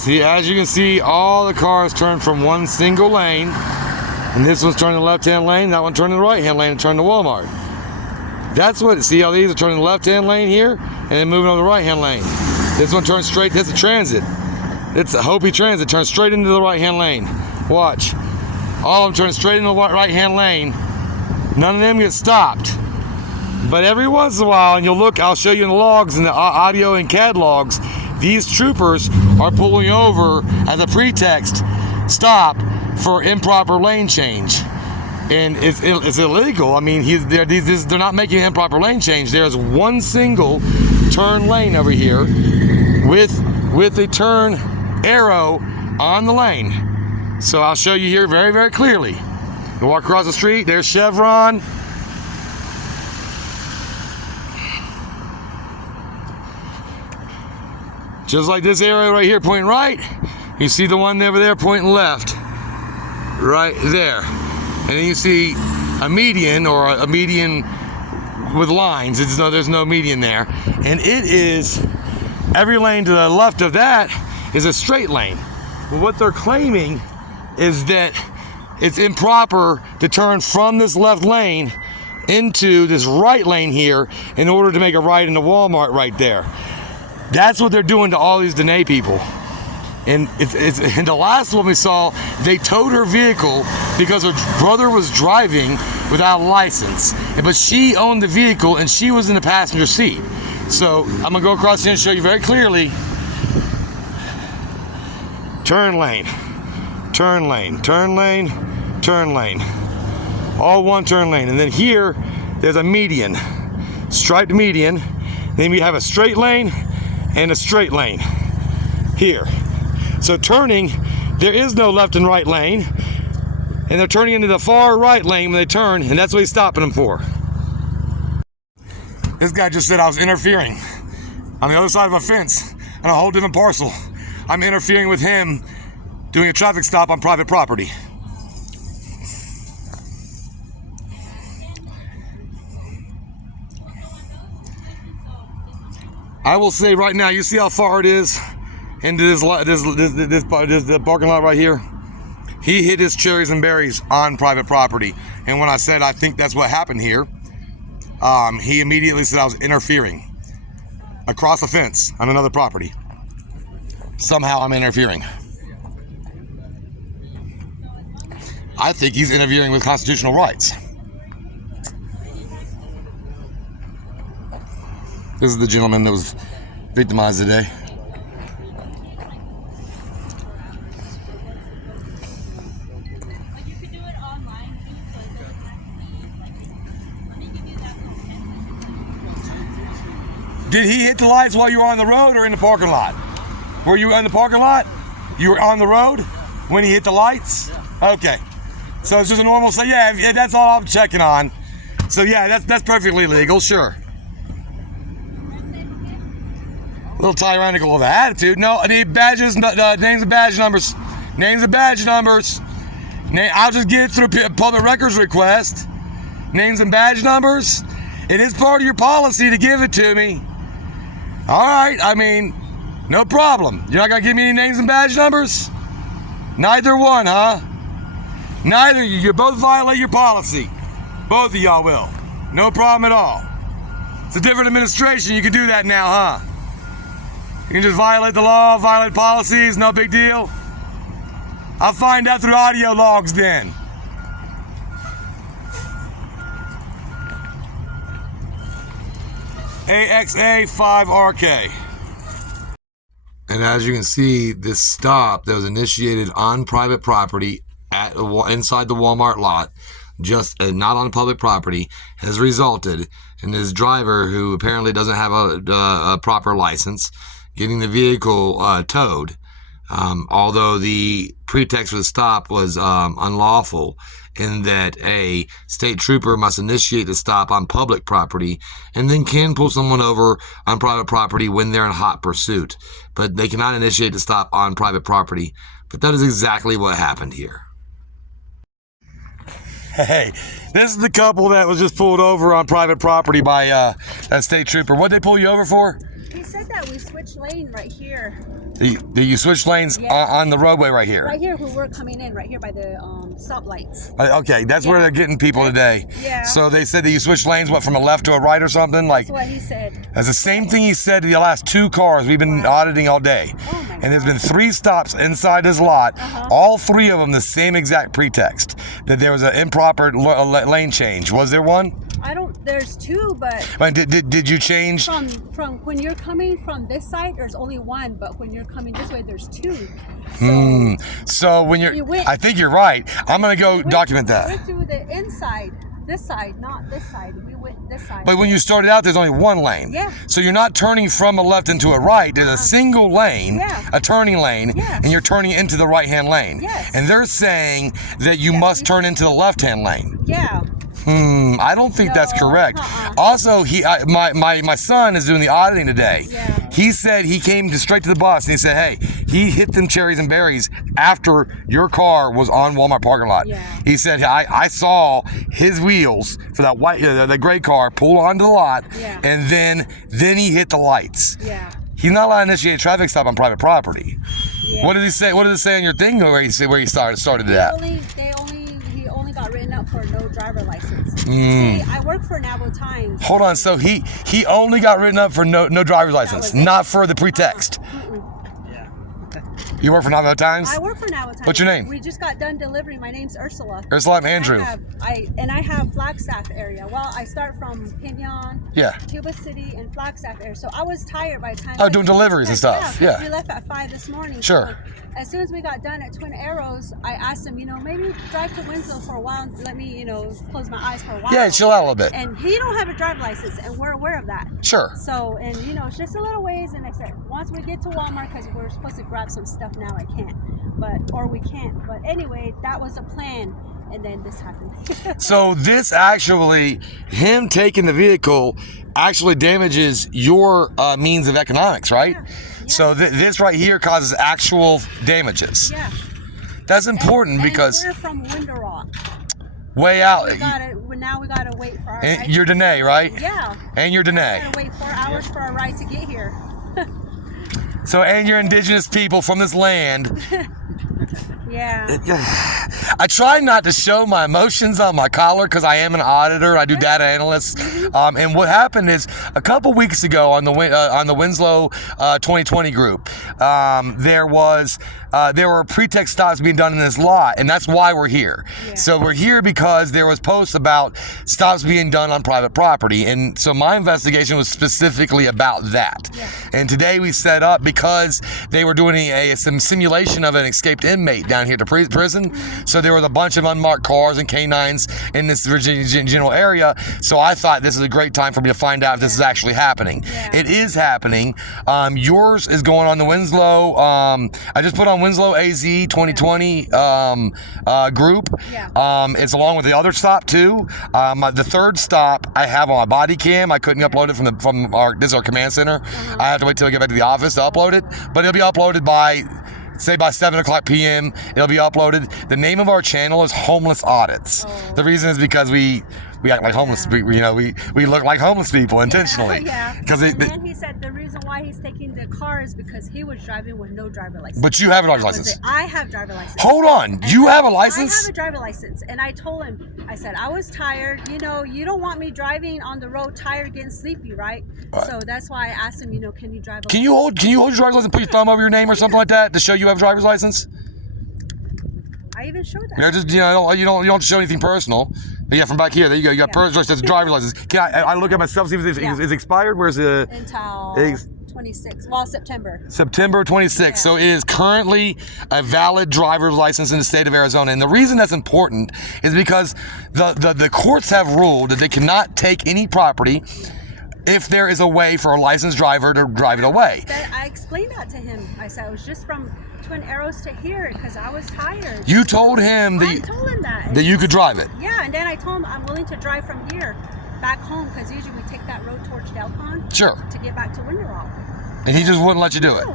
See, as you can see, all the cars turn from one single lane, and this one's turning the left-hand lane, that one turning the right-hand lane and turning to Walmart. That's what, see how these are turning the left-hand lane here, and then moving on the right-hand lane. This one turns straight, that's a transit. It's a Hopi Transit, turns straight into the right-hand lane. Watch. All of them turn straight into the right-hand lane. None of them get stopped. But every once in a while, and you'll look, I'll show you in the logs, in the audio and CAD logs, these troopers are pulling over as a pretext stop for improper lane change. And it's illegal. I mean, they're not making an improper lane change. There's one single turn lane over here with a turn arrow on the lane. So I'll show you here very, very clearly. You walk across the street, there's Chevron. Just like this arrow right here pointing right, you see the one over there pointing left, right there. And then you see a median, or a median with lines. There's no median there. And it is, every lane to the left of that is a straight lane. But what they're claiming is that it's improper to turn from this left lane into this right lane here in order to make a right into Walmart right there. That's what they're doing to all these Dene people. And in the last one we saw, they towed her vehicle because her brother was driving without a license. But she owned the vehicle and she was in the passenger seat. So I'm gonna go across here and show you very clearly. Turn lane, turn lane, turn lane, turn lane. All one turn lane. And then here, there's a median, striped median. Then we have a straight lane and a straight lane here. So turning, there is no left and right lane, and they're turning into the far right lane when they turn, and that's what he's stopping them for. This guy just said I was interfering on the other side of a fence on a whole different parcel. I'm interfering with him doing a traffic stop on private property. I will say right now, you see how far it is into this parking lot right here? He hit his cherries and berries on private property. And when I said I think that's what happened here, he immediately said I was interfering across a fence on another property. Somehow I'm interfering. I think he's interfering with constitutional rights. This is the gentleman that was victimized today. Did he hit the lights while you were on the road or in the parking lot? Were you in the parking lot? You were on the road when he hit the lights? Okay. So it's just a normal, so yeah, that's all I'm checking on. So yeah, that's perfectly legal, sure. A little tyrannical of an attitude. No, I need badges, names and badge numbers. Names and badge numbers. I'll just get it through public records request. Names and badge numbers. It is part of your policy to give it to me. All right, I mean, no problem. You're not gonna give me any names and badge numbers? Neither one, huh? Neither. You both violate your policy. Both of y'all will. No problem at all. It's a different administration. You can do that now, huh? You can just violate the law, violate policies, no big deal. I'll find out through audio logs then. AXA5RK. And as you can see, this stop that was initiated on private property inside the Walmart lot, just not on public property, has resulted in this driver, who apparently doesn't have a proper license, getting the vehicle towed. Although the pretext for the stop was unlawful, in that a state trooper must initiate the stop on public property and then can pull someone over on private property when they're in hot pursuit. But they cannot initiate the stop on private property. But that is exactly what happened here. Hey, this is the couple that was just pulled over on private property by that state trooper. What'd they pull you over for? He said that we switched lane right here. You switched lanes on the roadway right here. Right here, where we're coming in, right here by the stoplights. Okay, that's where they're getting people today. Yeah. So they said that you switched lanes, what, from a left to a right or something? Like, That's what he said. that's the same thing he said to the last 2 cars we've been auditing all day. Oh my And there's been 3 stops inside his lot, all 3 of them the same exact pretext, that there was an improper lane change. Was there one? There's 2, but Did you change? from when you're coming from this side, there's only 1, but when you're coming this way, there's 2. So when I think you're right. I'm gonna go document We that. went through the inside, this side, not this side. We went this side. But when you started out, there's only 1 lane. Yeah. So you're not turning from a left into a right. There's a single lane, a turning lane, and you're turning into the right-hand lane. Yes. And they're saying that you must turn into the left-hand lane. Yeah. I don't think that's correct. Also, my son is doing the auditing today. Yeah. He said he came straight to the bus and he said, hey, he hit them cherries and berries after your car was on Walmart parking lot. Yeah. He said, I saw his wheels for that white, the gray car pull onto the lot, and then he hit the lights. Yeah. He's not allowed to initiate a traffic stop on private property. Yeah. What did he say? What did it say on your thing where he started that? He only got written up for no driver license. See, I work for Navajo Times. Hold on, so he only got written up for no driver's license, not for the pretext. You work for Navajo Times? I work for Navajo Times. What's your name? We just got done delivering. My name's Ursula. Ursula, I'm Andrew. I have Flagstaff area. Well, I start from Pinon, Cuba City, and Flagstaff area. So I was tired by the time. Oh, doing deliveries and stuff. Yeah. We left at 5 this morning. Sure. So as soon as we got done at Twin Arrows, I asked him, maybe drive to Winslow for a while and let me, close my eyes for a while. Yeah, chill out a little bit. And he don't have a driver's license, and we're aware of that. Sure. So, and it's just a little ways, and I said, once we get to Walmart, because we're supposed to grab some stuff now, I can't. Or we can't. But anyway, that was a plan, and then this happened. So this actually, him taking the vehicle actually damages your means of economics, right? Yeah. So this right here causes actual damages. Yeah. That's important because we're from Window Rock. Way out. Now we gotta wait for our ride. You're Danae, right? Yeah. And you're Danae. We gotta wait 4 hours for our ride to get here. So, and you're indigenous people from this land. Yeah. I try not to show my emotions on my collar because I am an auditor. I do data analysts. And what happened is a couple weeks ago on the Winslow 2020 group, there were pretext stops being done in this lot, and that's why we're here. Yeah. So we're here because there was posts about stops being done on private property, and so my investigation was specifically about that. Yeah. And today we set up because they were doing some simulation of an escaped inmate down here to prison. So there was a bunch of unmarked cars and canines in this Virginia general area. So I thought this is a great time for me to find out if this is actually happening. Yeah. It is happening. Yours is going on the Winslow. I just put on Winslow AZ 2020 group. Yeah. It's along with the other stop too. The third stop I have on my body cam. I couldn't upload it from our command center. I have to wait till I get back to the office to upload it, but it'll be uploaded by 7 o'clock p.m. It'll be uploaded. The name of our channel is Homeless Audits. Oh. The reason is because we act like homeless. We look like homeless people intentionally. Yeah. And then he said the reason why he's taking the car is because he was driving with no driver license. But you have a driver's license. I have driver license. Hold on, you have a license? I have a driver license, and I told him, I said I was tired. You don't want me driving on the road tired, getting sleepy, right? So that's why I asked him, can you drive? Can you hold your driver's license and put your thumb over your name or something like that to show you have a driver's license? I even showed that. Yeah, just you don't have to show anything personal. But yeah, from back here, there you go. You got personal license, driver's license. Can I look at myself, see if it's expired? Where's the until 26? Well, September. September 26th. Yeah. So it is currently a valid driver's license in the state of Arizona. And the reason that's important is because the courts have ruled that they cannot take any property if there is a way for a licensed driver to drive it away. I explained that to him. I said it was just from Twin Arrows to here because I was tired. You told him that you could drive it. Yeah, and then I told him I'm willing to drive from here back home because usually we take that road towards Delcon. Sure. To get back to Window Rock. And he just wouldn't let you do it.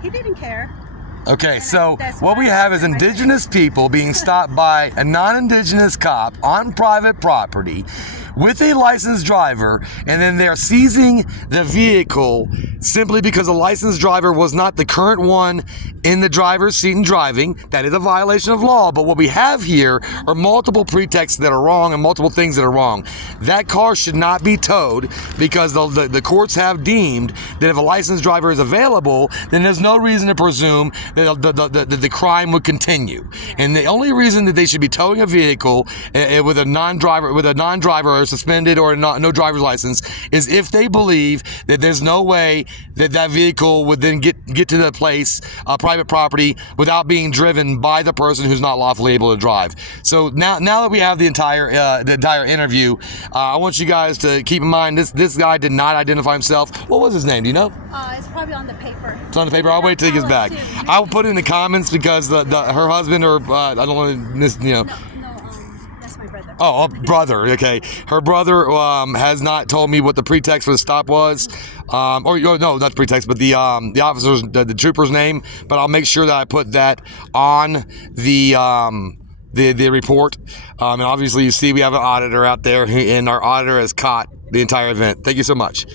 He didn't care. Okay, so what we have is indigenous people being stopped by a non-indigenous cop on private property with a licensed driver, and then they're seizing the vehicle simply because the licensed driver was not the current one in the driver's seat and driving, that is a violation of law. But what we have here are multiple pretexts that are wrong and multiple things that are wrong. That car should not be towed because the courts have deemed that if a licensed driver is available, then there's no reason to presume that the crime would continue. And the only reason that they should be towing a vehicle with a non-driver or suspended or no driver's license is if they believe that there's no way that vehicle would then get to the place, private property, without being driven by the person who's not lawfully able to drive. So now that we have the entire interview, I want you guys to keep in mind this guy did not identify himself. What was his name? Do you know? It's probably on the paper. It's on the paper. I'll wait till he gets back. I'll put it in the comments because her husband or I don't want to miss, you know. No, that's my brother. Oh, brother. Okay, her brother has not told me what the pretext for the stop was, or no, not the pretext, but the officer's, the trooper's name. But I'll make sure that I put that on the report. And obviously, you see, we have an auditor out there, and our auditor has caught the entire event. Thank you so much.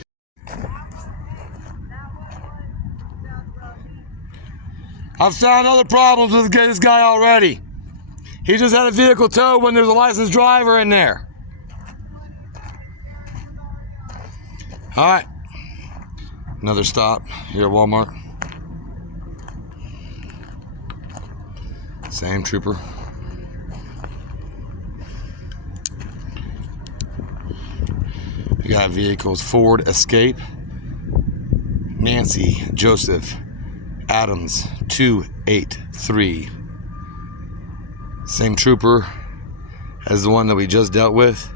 I've found other problems with this guy already. He just had a vehicle towed when there's a licensed driver in there. All right. Another stop here at Walmart. Same trooper. We got vehicles: Ford Escape, Nancy Joseph Adams 283. Same trooper as the one that we just dealt with.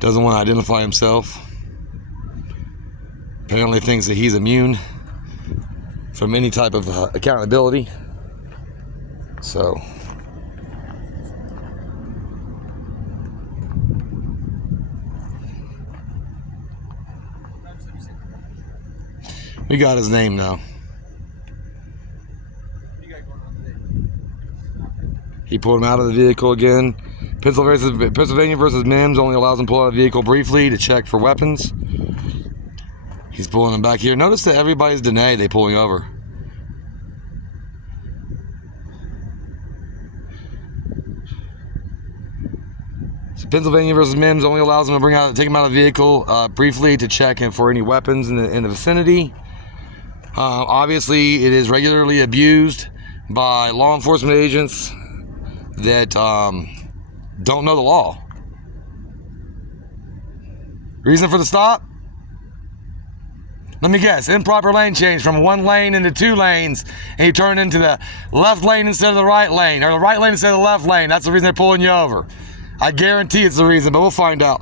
Doesn't want to identify himself. Apparently thinks that he's immune from any type of accountability. So we got his name now. He pulled him out of the vehicle again. Pennsylvania versus Mimms only allows him to pull out of the vehicle briefly to check for weapons. He's pulling him back here. Notice that everybody's denied they pulling over. So Pennsylvania versus Mimms only allows him to take him out of the vehicle briefly to check for any weapons in the vicinity. Obviously, it is regularly abused by law enforcement agents that don't know the law. Reason for the stop? Let me guess, improper lane change from one lane into two lanes, and you turn into the left lane instead of the right lane, or the right lane instead of the left lane. That's the reason they're pulling you over. I guarantee it's the reason, but we'll find out.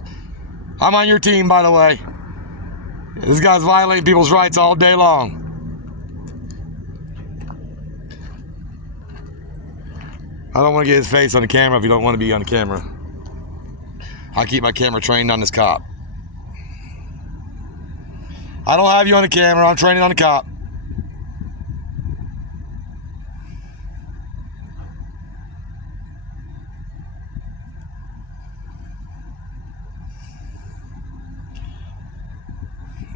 I'm on your team, by the way. This guy's violating people's rights all day long. I don't want to get his face on the camera if you don't want to be on the camera. I keep my camera trained on this cop. I don't have you on the camera. I'm training on the cop.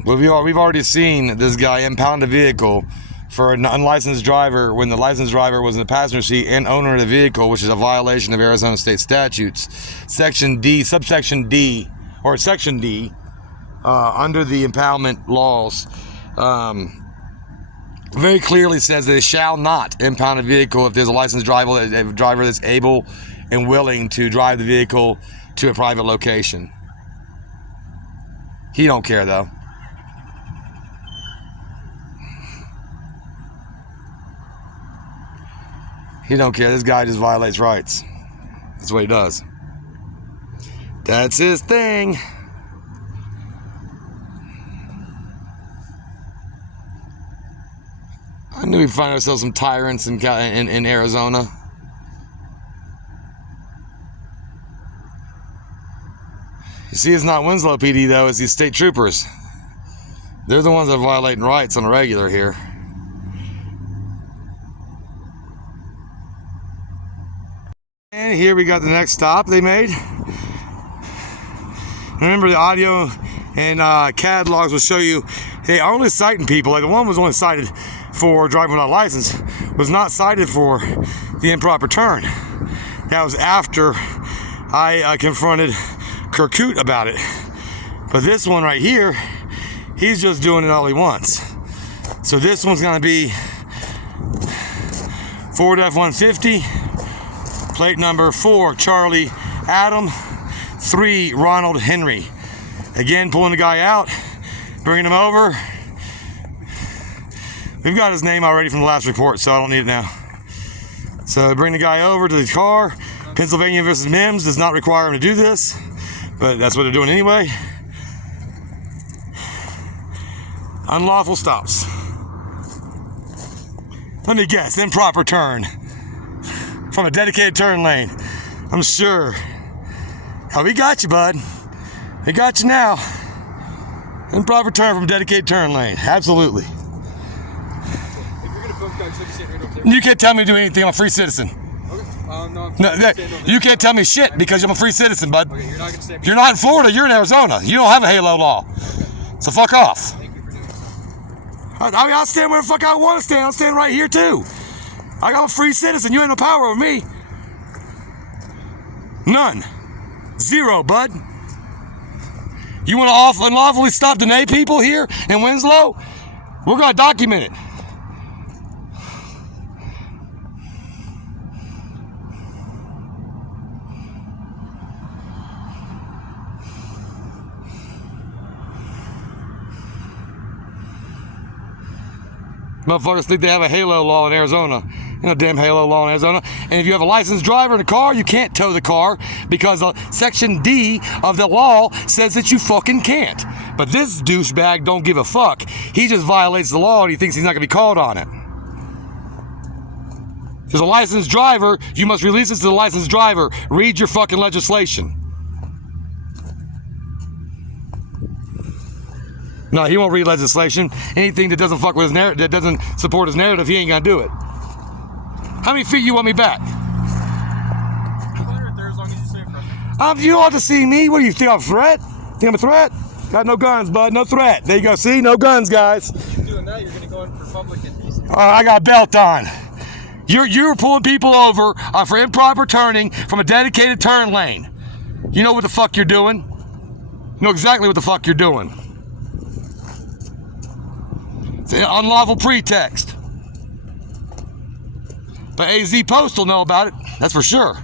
Well, we've already seen this guy impound a vehicle for an unlicensed driver when the licensed driver was in the passenger seat and owner of the vehicle, which is a violation of Arizona state statutes. Section D, subsection D, or section D, under the impoundment laws, very clearly says that it shall not impound a vehicle if there's a licensed driver that's able and willing to drive the vehicle to a private location. He don't care though. He don't care. This guy just violates rights. That's what he does. That's his thing. I knew we'd find ourselves some tyrants in Arizona. You see, it's not Winslow PD though, it's these state troopers. They're the ones that are violating rights on the regular here. And here we got the next stop they made. Remember, the audio and CAD logs will show you they are only citing people. Like the one was only cited for driving without license, was not cited for the improper turn. That was after I confronted Curnutte about it. But this one right here, he's just doing it all he wants. So this one's gonna be Ford F-150, plate number 4 Charlie Adam, 3 Ronald Henry. Again, pulling the guy out, bringing him over. We've got his name already from the last report, so I don't need it now. So bring the guy over to the car. Pennsylvania versus Mimms does not require him to do this, but that's what they're doing anyway. Unlawful stops. Let me guess, improper turn from a dedicated turn lane. I'm sure. Oh, we got you, bud. We got you now. Improper turn from dedicated turn lane. Absolutely. You can't tell me to do anything. I'm a free citizen. Okay. No, you can't tell me shit because I'm a free citizen, bud. Okay, you're not gonna stay. You're not in Florida. You're in Arizona. You don't have a halo law. Okay. So fuck off. Thank you for doing that. I mean, I'll stand where the fuck I want to stand. I'll stand right here too. I'm a free citizen. You ain't no power over me. None. 0, bud. You want to unlawfully stop deny people here in Winslow? We're gonna document it. Motherfuckers think they have a halo law in Arizona. You know, damn halo law in Arizona. And if you have a licensed driver in a car, you can't tow the car because Section D of the law says that you fucking can't. But this douchebag don't give a fuck. He just violates the law and he thinks he's not gonna be called on it. If there's a licensed driver, you must release it to the licensed driver. Read your fucking legislation. No, he won't read legislation. Anything that doesn't fuck with his narrative, that doesn't support his narrative, he ain't gonna do it. How many feet you want me back? You don't have to see me. What do you think, I'm a threat? Think I'm a threat? Got no guns, bud. No threat. There you go. See, no guns, guys. If you're doing that, you're gonna go in for public indecent. I got a belt on. You're pulling people over for improper turning from a dedicated turn lane. You know what the fuck you're doing. You know exactly what the fuck you're doing. It's an unlawful pretext. But AZ Post will know about it, that's for sure.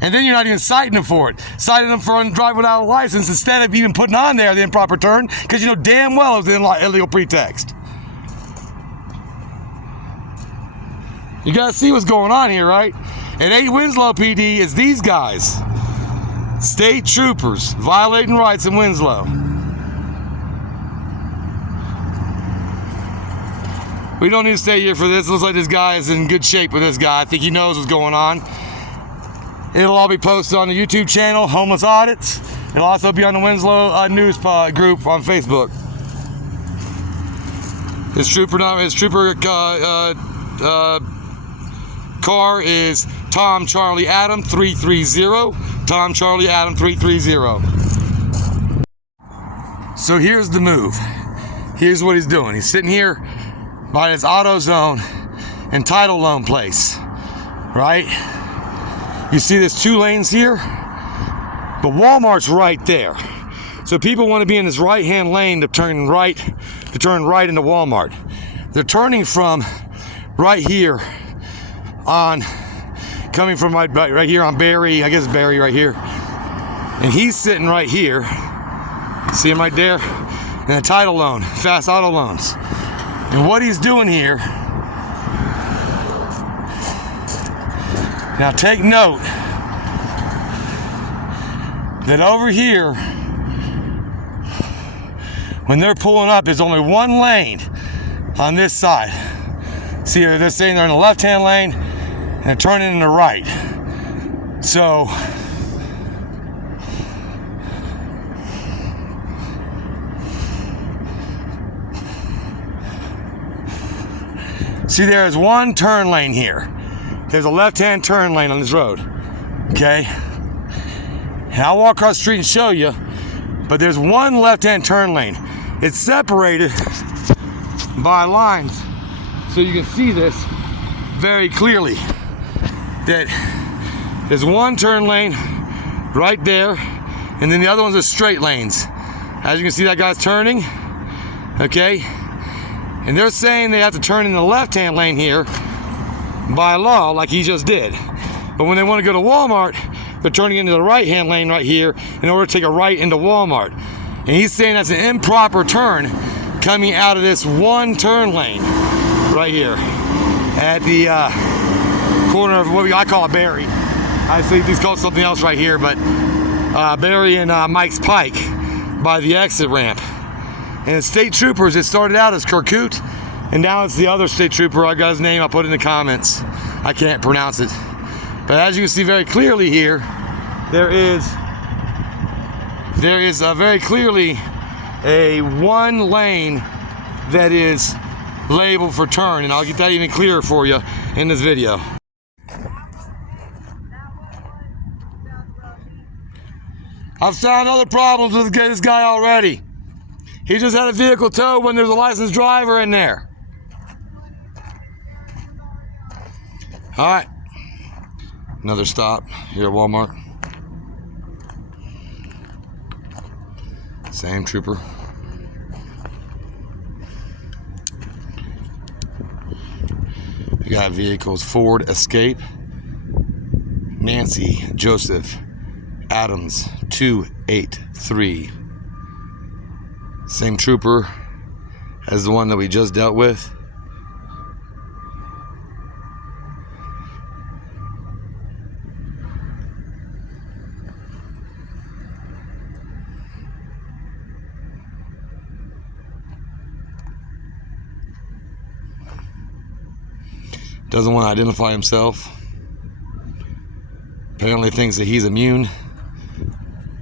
And then you're not even citing them for it. Citing them for driving without a license instead of even putting on there the improper turn, because you know damn well it's an illegal pretext. You guys see what's going on here, right? It ain't Winslow PD, it's these guys. State troopers violating rights in Winslow. We don't need to stay here for this. Looks like this guy is in good shape with this guy. I think he knows what's going on. It'll all be posted on the YouTube channel, Homeless Audits. It'll also be on the Winslow news group on Facebook. His trooper car is Tom Charlie Adam 330. Tom Charlie Adam 330. So here's the move. Here's what he's doing. He's sitting here by his AutoZone and title loan place, right? You see there's 2 lanes here, but Walmart's right there. So people want to be in this right-hand lane to turn right into Walmart. They're turning from right here on, coming from right here on Barry, I guess it's Barry right here. And he's sitting right here. See him right there? In a title loan, Fast Auto Loans. And what he's doing here, now take note that over here, when they're pulling up, there's only 1 lane on this side. See, they're saying they're in the left-hand lane, and turning in the right. So see, there is one turn lane here. There's a left-hand turn lane on this road, okay? And I'll walk across the street and show you, but there's one left-hand turn lane. It's separated by lines, so you can see this very clearly, that there's one turn lane right there, and then the other ones are straight lanes. As you can see, that guy's turning, okay? And they're saying they have to turn in the left-hand lane here by law, like he just did. But when they want to go to Walmart, they're turning into the right-hand lane right here in order to take a right into Walmart. And he's saying that's an improper turn coming out of this one turn lane right here at the corner of what I call a Berry. I see these called something else right here, but Berry and Mike's Pike by the exit ramp. And state troopers, it started out as Curnutte, and now it's the other state trooper. I got his name, I'll put it in the comments. I can't pronounce it. But as you can see very clearly here, there is very clearly a one lane that is labeled for turn, and I'll get that even clearer for you in this video. I've found other problems with this guy already. He just had a vehicle towed when there's a licensed driver in there. All right, another stop here at Walmart. Same trooper. We got vehicles: Ford Escape, Nancy Joseph Adams 283. Same trooper as the one that we just dealt with. Doesn't want to identify himself. Apparently thinks that he's immune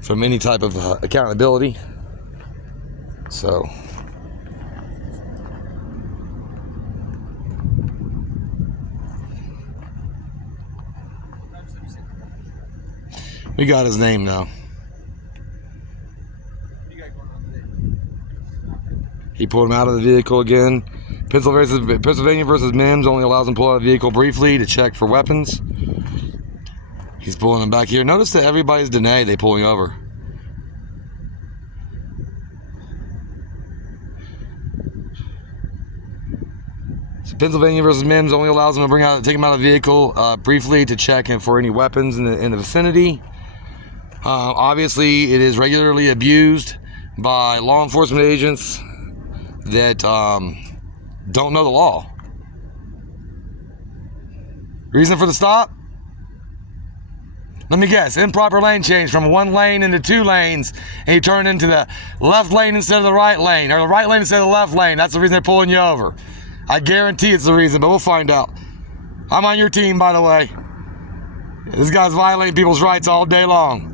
from any type of accountability. So we got his name now. He pulled him out of the vehicle again. Pennsylvania versus Mimms only allows him to pull out of the vehicle briefly to check for weapons. He's pulling him back here. Notice that everybody's denied they pulling over. So Pennsylvania versus Mimms only allows him to take him out of the vehicle briefly to check for any weapons in the vicinity. Obviously, it is regularly abused by law enforcement agents that don't know the law. Reason for the stop? Let me guess, improper lane change from one lane into two lanes, and you turn into the left lane instead of the right lane, or the right lane instead of the left lane. That's the reason they're pulling you over. I guarantee it's the reason, but we'll find out. I'm on your team, by the way. This guy's violating people's rights all day long.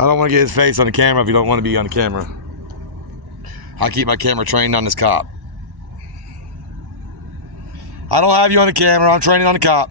I don't want to get his face on the camera if you don't want to be on the camera. I keep my camera trained on this cop. I don't have you on the camera, I'm training on the cop.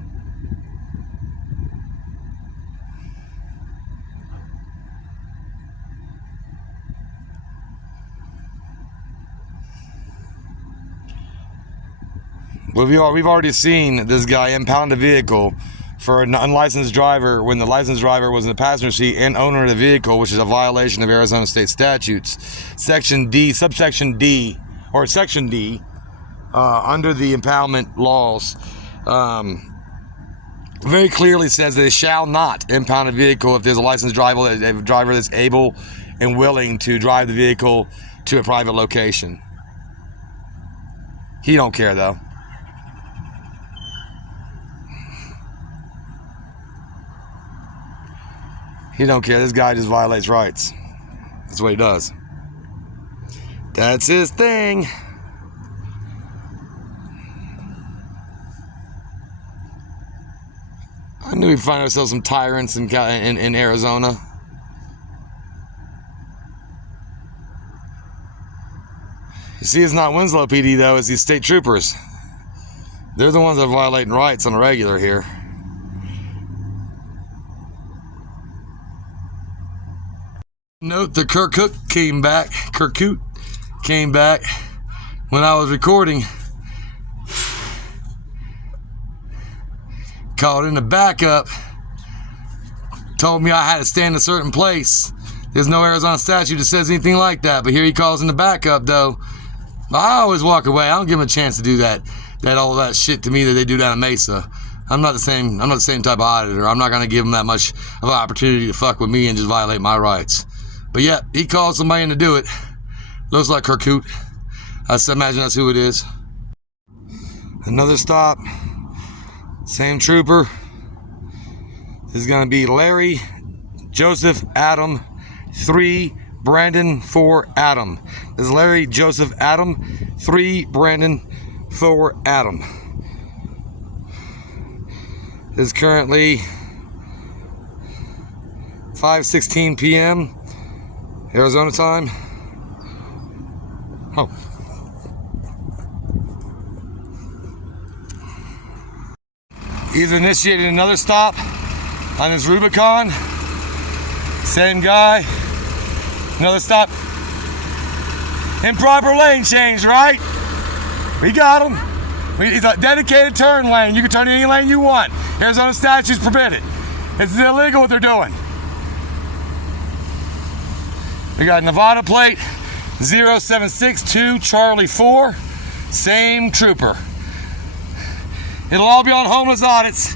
We've already seen this guy impound a vehicle for an unlicensed driver when the licensed driver was in the passenger seat and owner of the vehicle, which is a violation of Arizona state statutes. Section D, subsection D, or section D, under the impoundment laws, very clearly says that it shall not impound a vehicle if there's a licensed driver that's able and willing to drive the vehicle to a private location. He don't care though. He don't care. This guy just violates rights. That's what he does. That's his thing. We find ourselves some tyrants in Arizona. You see, it's not Winslow PD though, it's these state troopers. They're the ones that are violating rights on a regular here. Note that Kirkuk came back when I was recording. Called in the backup, told me I had to stand a certain place. There's no Arizona statute that says anything like that, but here he calls in the backup though. I always walk away. I don't give him a chance to do all that shit to me that they do down in Mesa. I'm not the same type of auditor. I'm not gonna give him that much of an opportunity to fuck with me and just violate my rights. But yeah, he calls somebody in to do it. Looks like Kirkuk. I imagine that's who it is. Another stop. Same trooper. This is gonna be Larry Joseph Adam 3 Brandon 4 Adam. This is Larry Joseph Adam 3 Brandon 4 Adam. This is currently 5:16 p.m. Arizona time. Oh. He's initiated another stop on his Rubicon. Same guy. Another stop. Improper lane change, right? We got him. It's a dedicated turn lane. You can turn any lane you want. Arizona statutes forbid it. It's illegal what they're doing. We got Nevada plate 0762 Charlie 4. Same trooper. It'll all be on homeless audits.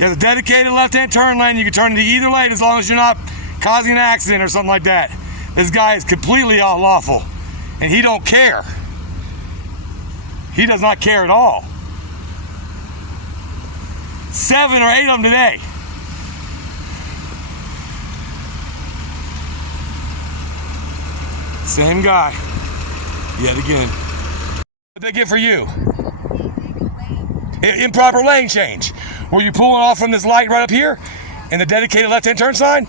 You have a dedicated left-hand turn lane. You can turn into either lane as long as you're not causing an accident or something like that. This guy is completely unlawful, and he don't care. He does not care at all. 7 or 8 of them today. Same guy, yet again. What they get for you? Improper lane change. Were you pulling off from this light right up here in the dedicated left-hand turn sign?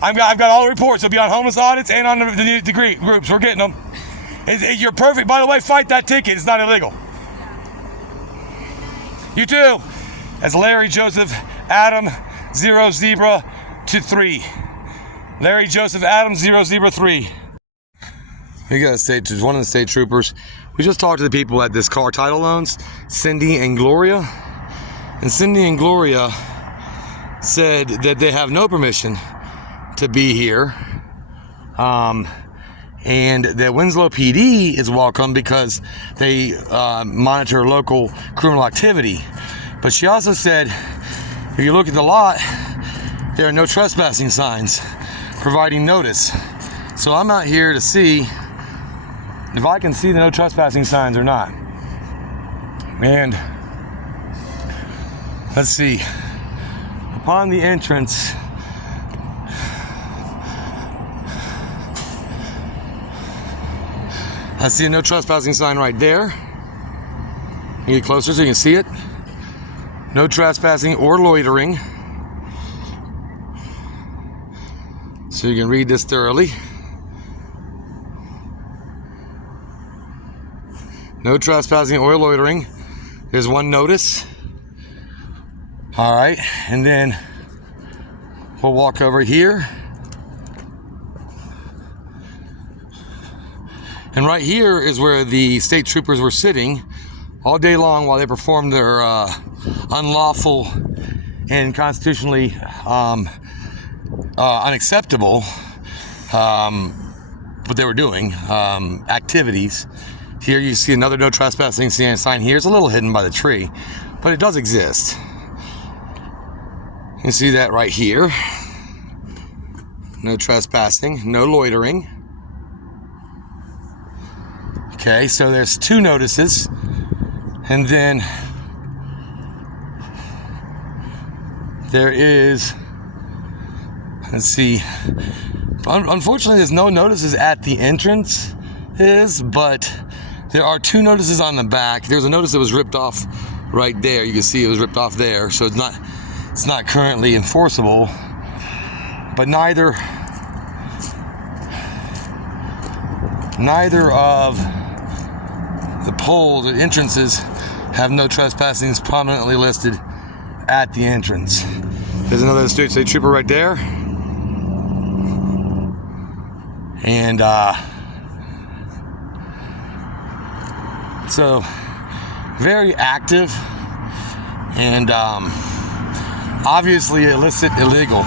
I've got all the reports. They'll be on homeless audits and on the groups. We're getting them. You're perfect. By the way, fight that ticket. It's not illegal. You too. That's Larry Joseph Adam 0 Zebra 3. Larry Joseph Adam 0 Zebra 3. We got one of the state troopers. We just talked to the people at this car title loans, Cindy and Gloria. And Cindy and Gloria said that they have no permission to be here. And that Winslow PD is welcome because they monitor local criminal activity. But she also said, if you look at the lot, there are no trespassing signs providing notice. So I'm out here to see if I can see the no trespassing signs or not. And let's see. Upon the entrance, I see a no trespassing sign right there. You get closer so you can see it. No trespassing or loitering. So you can read this thoroughly. No trespassing or loitering. There's one notice. All right, and then we'll walk over here. And right here is where the state troopers were sitting all day long while they performed their unlawful and constitutionally unacceptable what they were doing, activities. Here you see another no trespassing sign here. It's a little hidden by the tree, but it does exist. You can see that right here. No trespassing, no loitering. Okay, so there's 2 notices, and then there is, let's see, unfortunately there's no notices at the entrance, but There are 2 notices on the back. There's a notice that was ripped off right there. You can see it was ripped off there, so it's not currently enforceable. But neither of the poles or entrances have no trespassing prominently listed at the entrance. There's another state trooper right there. And so very active and obviously illicit, illegal.